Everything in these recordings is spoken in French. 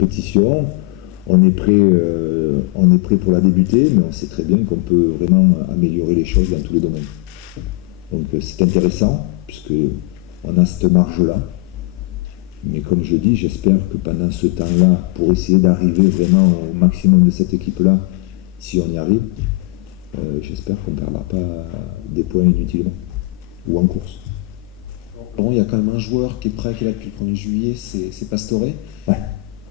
compétition. On est prêt pour la débuter, mais on sait très bien qu'on peut vraiment améliorer les choses dans tous les domaines. Donc c'est intéressant, puisqu'on a cette marge-là. Mais comme je dis, j'espère que pendant ce temps-là, pour essayer d'arriver vraiment au maximum de cette équipe-là, si on y arrive, j'espère qu'on ne perdra pas des points inutilement, ou en course. Laurent, il y a quand même un joueur qui est prêt, qui est là depuis le 1er juillet, c'est Pastore. Ouais.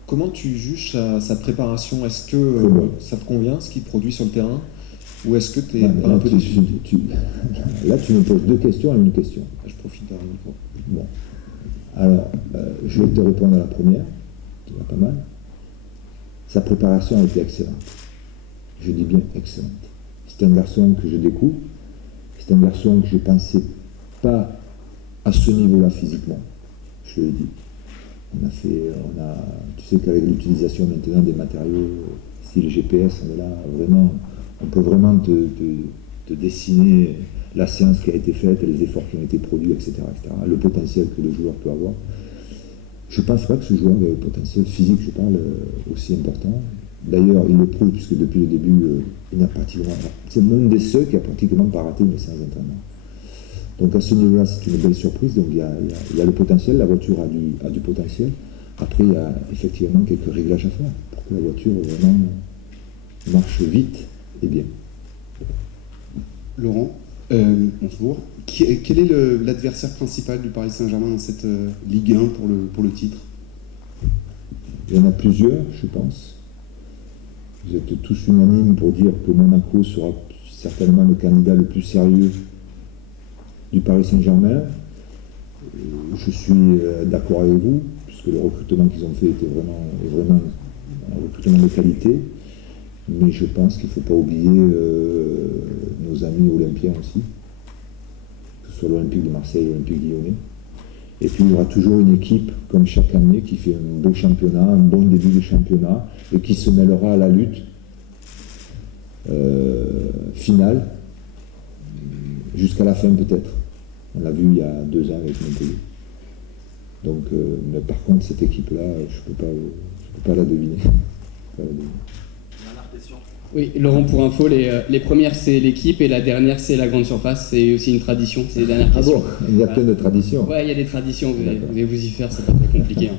Comment tu juges sa préparation? Est-ce que ça te convient, ce qu'il produit sur le terrain? Ou est-ce que tu es un peu déçu? Là, tu me poses 2 questions et une question. Je profite d'un micro. Bon. Alors, je vais te répondre à la première, qui va pas mal. Sa préparation a été excellente. Je dis bien excellente. C'est un garçon que je découvre. C'est un garçon que je ne pensais pas à ce niveau-là physiquement. Je le dis. Tu sais qu'avec l'utilisation maintenant des matériaux style GPS, on est là vraiment, on peut vraiment te dessiner la séance qui a été faite, les efforts qui ont été produits, etc., etc., le potentiel que le joueur peut avoir. Je ne pense pas que ce joueur avait le potentiel physique, je parle, aussi important. D'ailleurs, il le prouve, puisque depuis le début, il n'a pratiquement... C'est l'un des seuls qui a pratiquement pas raté une séance d'entraînement. Donc à ce niveau-là, c'est une belle surprise. Donc il y a le potentiel, la voiture a du potentiel. Après, il y a effectivement quelques réglages à faire pour que la voiture vraiment marche vite et bien. Laurent, bonjour. Quel est l'adversaire principal du Paris Saint-Germain dans cette Ligue 1 pour le titre? Il y en a plusieurs, je pense. Vous êtes tous unanimes pour dire que Monaco sera certainement le candidat le plus sérieux du Paris Saint-Germain. Je suis d'accord avec vous, puisque le recrutement qu'ils ont fait est vraiment un recrutement de qualité. Mais je pense qu'il ne faut pas oublier nos amis olympiens aussi, que ce soit l'Olympique de Marseille et l'Olympique Lyonnais. Et puis il y aura toujours une équipe, comme chaque année, qui fait un beau championnat, un bon début de championnat, et qui se mêlera à la lutte finale, jusqu'à la fin peut-être. On l'a vu il y a 2 ans avec Montpellier. Donc, mais par contre, cette équipe-là, je peux pas la deviner. Oui, Laurent, pour info, les premières c'est l'équipe et la dernière c'est la grande surface. C'est aussi une tradition, c'est les dernières questions. Ah bon, il y a plein de traditions. Ouais, il y a des traditions, vous allez vous y faire, c'est pas très compliqué.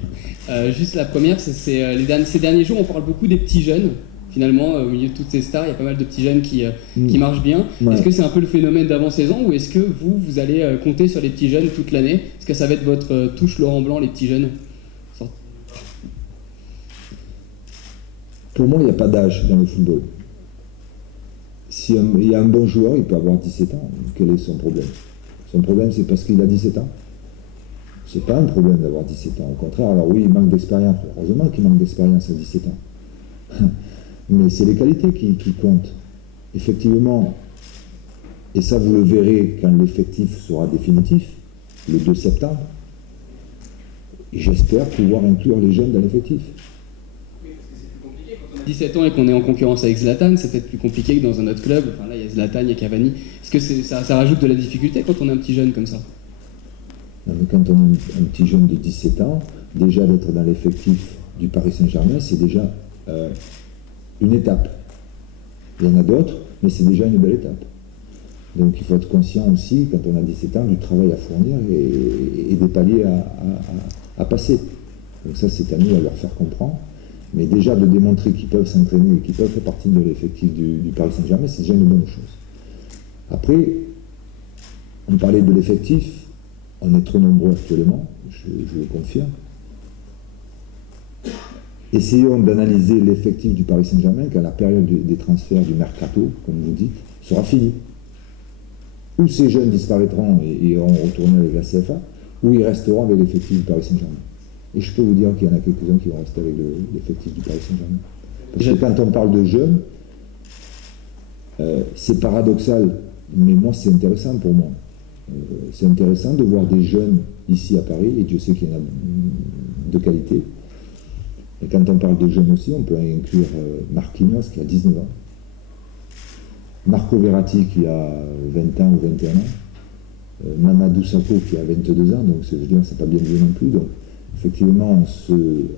Juste la première, c'est ces derniers jours, on parle beaucoup des petits jeunes. Finalement, au milieu de toutes ces stars, il y a pas mal de petits jeunes qui marchent bien. Ouais. Est-ce que c'est un peu le phénomène d'avant-saison ou est-ce que vous allez compter sur les petits jeunes toute l'année? Est-ce que ça va être votre touche Laurent Blanc, les petits jeunes? Pour moi, il n'y a pas d'âge dans le football. S'il y a un bon joueur, il peut avoir 17 ans. Quel est son problème? Son problème, c'est parce qu'il a 17 ans. C'est pas un problème d'avoir 17 ans. Au contraire, alors oui, il manque d'expérience. Heureusement qu'il manque d'expérience à 17 ans. Mais c'est les qualités qui comptent. Effectivement, et ça vous le verrez quand l'effectif sera définitif, le 2 septembre, et j'espère pouvoir inclure les jeunes dans l'effectif. 17 ans et qu'on est en concurrence avec Zlatan, c'est peut-être plus compliqué que dans un autre club. Enfin là, il y a Zlatan, il y a Cavani. Est-ce que ça rajoute de la difficulté quand on est un petit jeune comme ça? Non, mais quand on est un petit jeune de 17 ans, déjà d'être dans l'effectif du Paris Saint-Germain, c'est déjà une étape. Il y en a d'autres, mais c'est déjà une belle étape. Donc il faut être conscient aussi, quand on a 17 ans, du travail à fournir et des paliers à passer. Donc ça, c'est à nous à leur faire comprendre. Mais déjà de démontrer qu'ils peuvent s'entraîner et qu'ils peuvent faire partie de l'effectif du Paris Saint-Germain, c'est déjà une bonne chose. Après, on parlait de l'effectif, on est trop nombreux actuellement, je le confirme. Essayons d'analyser l'effectif du Paris Saint-Germain quand la période des transferts du mercato, comme vous dites, sera finie. Ou ces jeunes disparaîtront et iront retourner avec la CFA, ou ils resteront avec l'effectif du Paris Saint-Germain. Et je peux vous dire qu'il y en a quelques-uns qui vont rester avec l'effectif du Paris Saint-Germain. Parce que quand on parle de jeunes, c'est paradoxal, mais moi c'est intéressant pour moi. C'est intéressant de voir des jeunes ici à Paris, et Dieu sait qu'il y en a de qualité. Et quand on parle de jeunes aussi, on peut inclure Marquinhos qui a 19 ans, Marco Verratti qui a 20 ans ou 21 ans, Mamadou Sakho qui a 22 ans, donc je veux dire, c'est pas bien vu non plus. Donc, effectivement,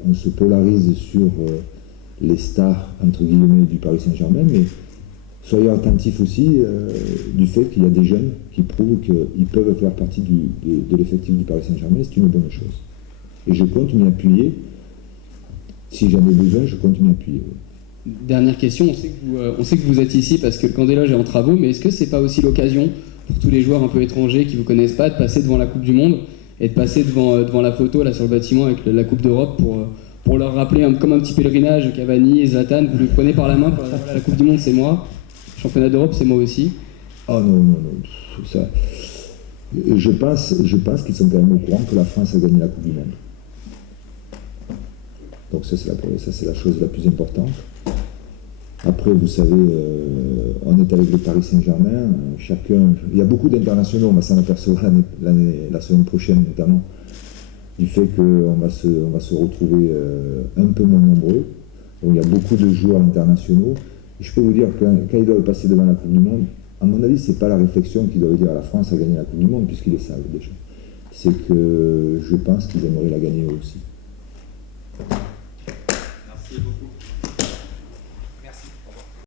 on se polarise sur les stars, entre guillemets, du Paris Saint-Germain, mais soyez attentifs aussi du fait qu'il y a des jeunes qui prouvent qu'ils peuvent faire partie de l'effectif du Paris Saint-Germain, c'est une bonne chose. Et je compte m'y appuyer. Si j'en ai besoin, je compte m'y appuyer. Oui. Dernière question, on sait que vous êtes ici parce que le camp des loges est en travaux, mais est-ce que c'est pas aussi l'occasion pour tous les joueurs un peu étrangers qui vous connaissent pas de passer devant la Coupe du Monde et de passer devant la photo là sur le bâtiment avec la Coupe d'Europe pour leur rappeler comme un petit pèlerinage, Cavani, Zlatan, vous le prenez par la main, pour la Coupe du Monde c'est moi, Championnat d'Europe c'est moi aussi. Oh non, ça, je pense qu'ils sont quand même au courant que la France a gagné la Coupe du Monde. Donc ça c'est la chose la plus importante. Après, vous savez, on est avec le Paris Saint-Germain, il y a beaucoup d'internationaux, on va s'en apercevoir la semaine prochaine notamment, du fait qu'on va se retrouver un peu moins nombreux. Donc il y a beaucoup de joueurs internationaux. Et je peux vous dire que quand ils doivent passer devant la Coupe du Monde, à mon avis, c'est pas la réflexion qu'ils doivent dire à la France a gagné la Coupe du Monde, puisqu'ils le savent déjà. C'est que je pense qu'ils aimeraient la gagner eux aussi.